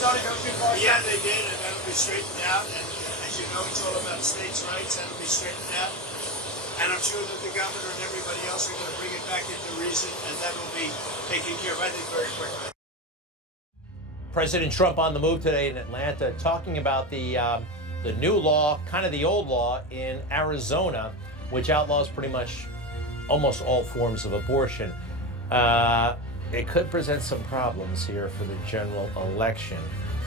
Yeah, they did, and that'll be straightened out. And as you know, it's all about states' rights. That'll be straightened out. And I'm sure that the governor and everybody else are going to bring it back into reason, and that will be taken care of, I think, very quickly. President Trump on the move today in Atlanta, talking about the new law, kind of the old law in Arizona, which outlaws pretty much almost all forms of abortion. It could present some problems here for the general election.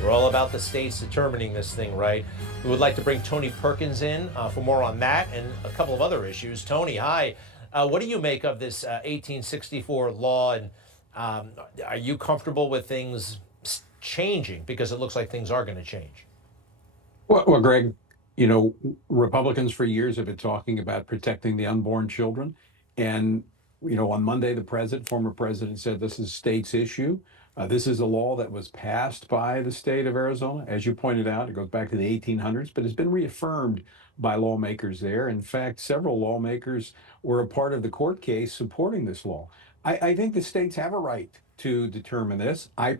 We're all about the states determining this thing, right? We would like to bring Tony Perkins in for more on that and a couple of other issues. Tony, hi. What do you make of this 1864 law, and are you comfortable with things changing? Because it looks like things are going to change. Well, Greg, Republicans for years have been talking about protecting the unborn children. And, on Monday, the former president said this is state's issue. This is a law that was passed by the state of Arizona. As you pointed out, it goes back to the 1800s, but it's been reaffirmed by lawmakers there. In fact, several lawmakers were a part of the court case supporting this law. I think the states have a right to determine this. I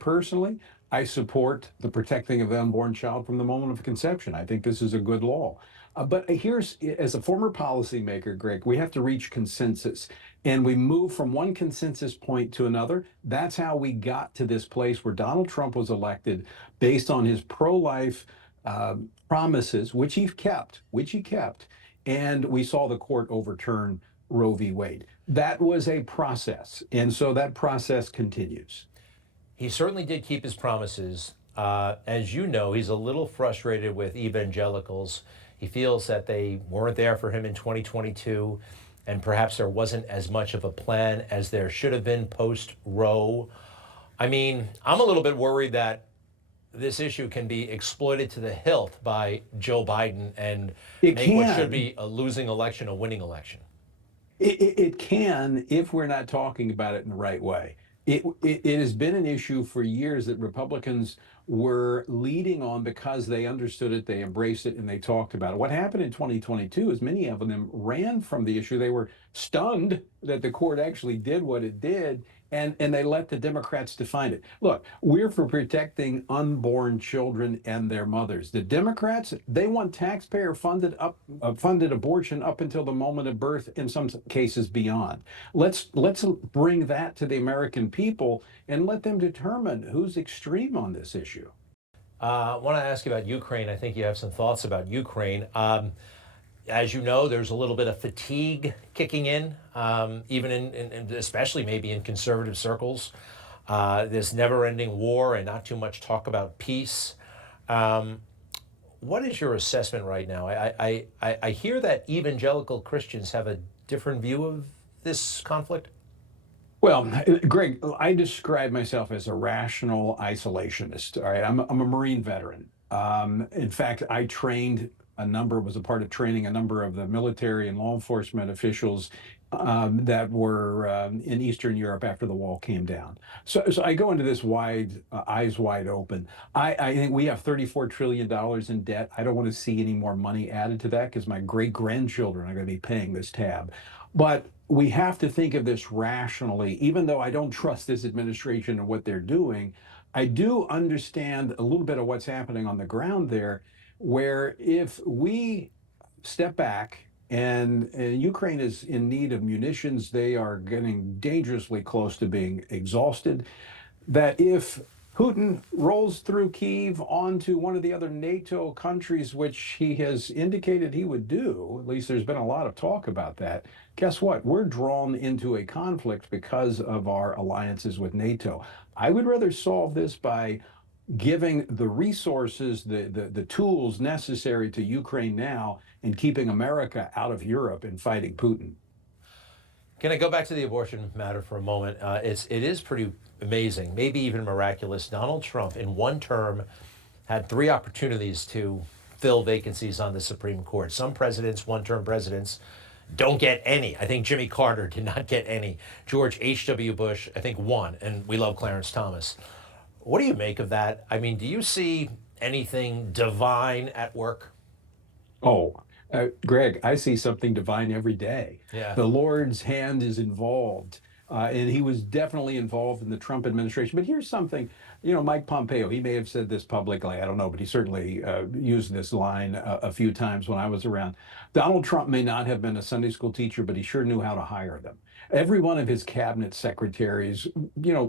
support the protecting of the unborn child from the moment of conception. I think this is a good law. But as a former policymaker, Greg, we have to reach consensus. And we move from one consensus point to another. That's how we got to this place where Donald Trump was elected based on his pro-life promises, which he kept. And we saw the court overturn Roe v. Wade. That was a process. And so that process continues. He certainly did keep his promises. As you know, he's a little frustrated with evangelicals. He feels that they weren't there for him in 2022, and perhaps there wasn't as much of a plan as there should have been post-Roe. I mean, I'm a little bit worried that this issue can be exploited to the hilt by Joe Biden and make what should be a losing election a winning election. It can, if we're not talking about it in the right way. It has been an issue for years that Republicans were leading on because they understood it, they embraced it, and they talked about it. What happened in 2022 is many of them ran from the issue. They were stunned that the court actually did what it did, and they let the Democrats define it. Look, we're for protecting unborn children and their mothers. The Democrats, they want taxpayer-funded abortion up until the moment of birth, in some cases beyond. Let's bring that to the American people and let them determine who's extreme on this issue. I want to ask you about Ukraine. I think you have some thoughts about Ukraine. As you know, there's a little bit of fatigue kicking in, even in especially maybe in conservative circles. This never-ending war and not too much talk about peace. What is your assessment right now? I hear that evangelical Christians have a different view of this conflict. Well, Greg, I describe myself as a rational isolationist. All right, I'm a Marine veteran. In fact, I was a part of training a number of the military and law enforcement officials that were in Eastern Europe after the wall came down. So I go into this eyes wide open. I think we have $34 trillion in debt. I don't want to see any more money added to that because my great-grandchildren are going to be paying this tab. But we have to think of this rationally. Even though I don't trust this administration and what they're doing, I do understand a little bit of what's happening on the ground there, where if we step back and Ukraine is in need of munitions, they are getting dangerously close to being exhausted, that if Putin rolls through Kyiv onto one of the other NATO countries, which he has indicated he would do, at least there's been a lot of talk about that, guess what? We're drawn into a conflict because of our alliances with NATO. I would rather solve this by giving the resources, the tools necessary to Ukraine now and keeping America out of Europe and fighting Putin. Can I go back to the abortion matter for a moment? It is pretty amazing, maybe even miraculous. Donald Trump, in one term, had 3 opportunities to fill vacancies on the Supreme Court. Some presidents, one-term presidents, don't get any. I think Jimmy Carter did not get any. George H.W. Bush, I think, won, and we love Clarence Thomas. What do you make of that? I mean, do you see anything divine at work? Greg, I see something divine every day. Yeah. The Lord's hand is involved. And he was definitely involved in the Trump administration. But here's something, Mike Pompeo, he may have said this publicly, I don't know, but he certainly used this line a few times when I was around. Donald Trump may not have been a Sunday school teacher, but he sure knew how to hire them. Every one of his cabinet secretaries,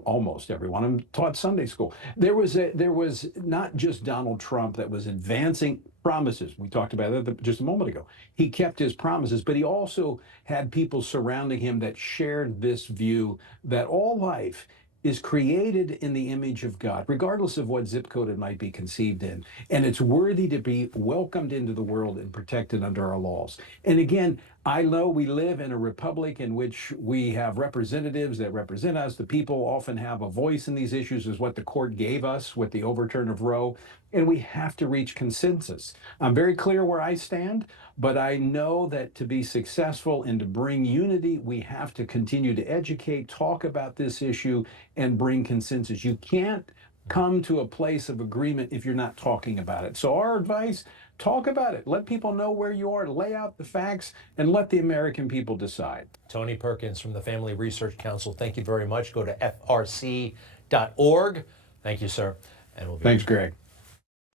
almost every one of them taught Sunday school. There was not just Donald Trump that was advancing promises. We talked about that just a moment ago. He kept his promises, but he also had people surrounding him that shared this view that all life is created in the image of God, regardless of what zip code it might be conceived in. And it's worthy to be welcomed into the world and protected under our laws. And again, I know we live in a republic in which we have representatives that represent us. The people often have a voice in these issues, is what the court gave us with the overturn of Roe. And we have to reach consensus. I'm very clear where I stand, but I know that to be successful and to bring unity, we have to continue to educate, talk about this issue, and bring consensus. You can't come to a place of agreement if you're not talking about it. So our advice, talk about it. Let people know where you are, lay out the facts, and let the American people decide. Tony Perkins from the Family Research Council, thank you very much. Go to frc.org. Thank you, sir. And we'll be Thanks, Greg.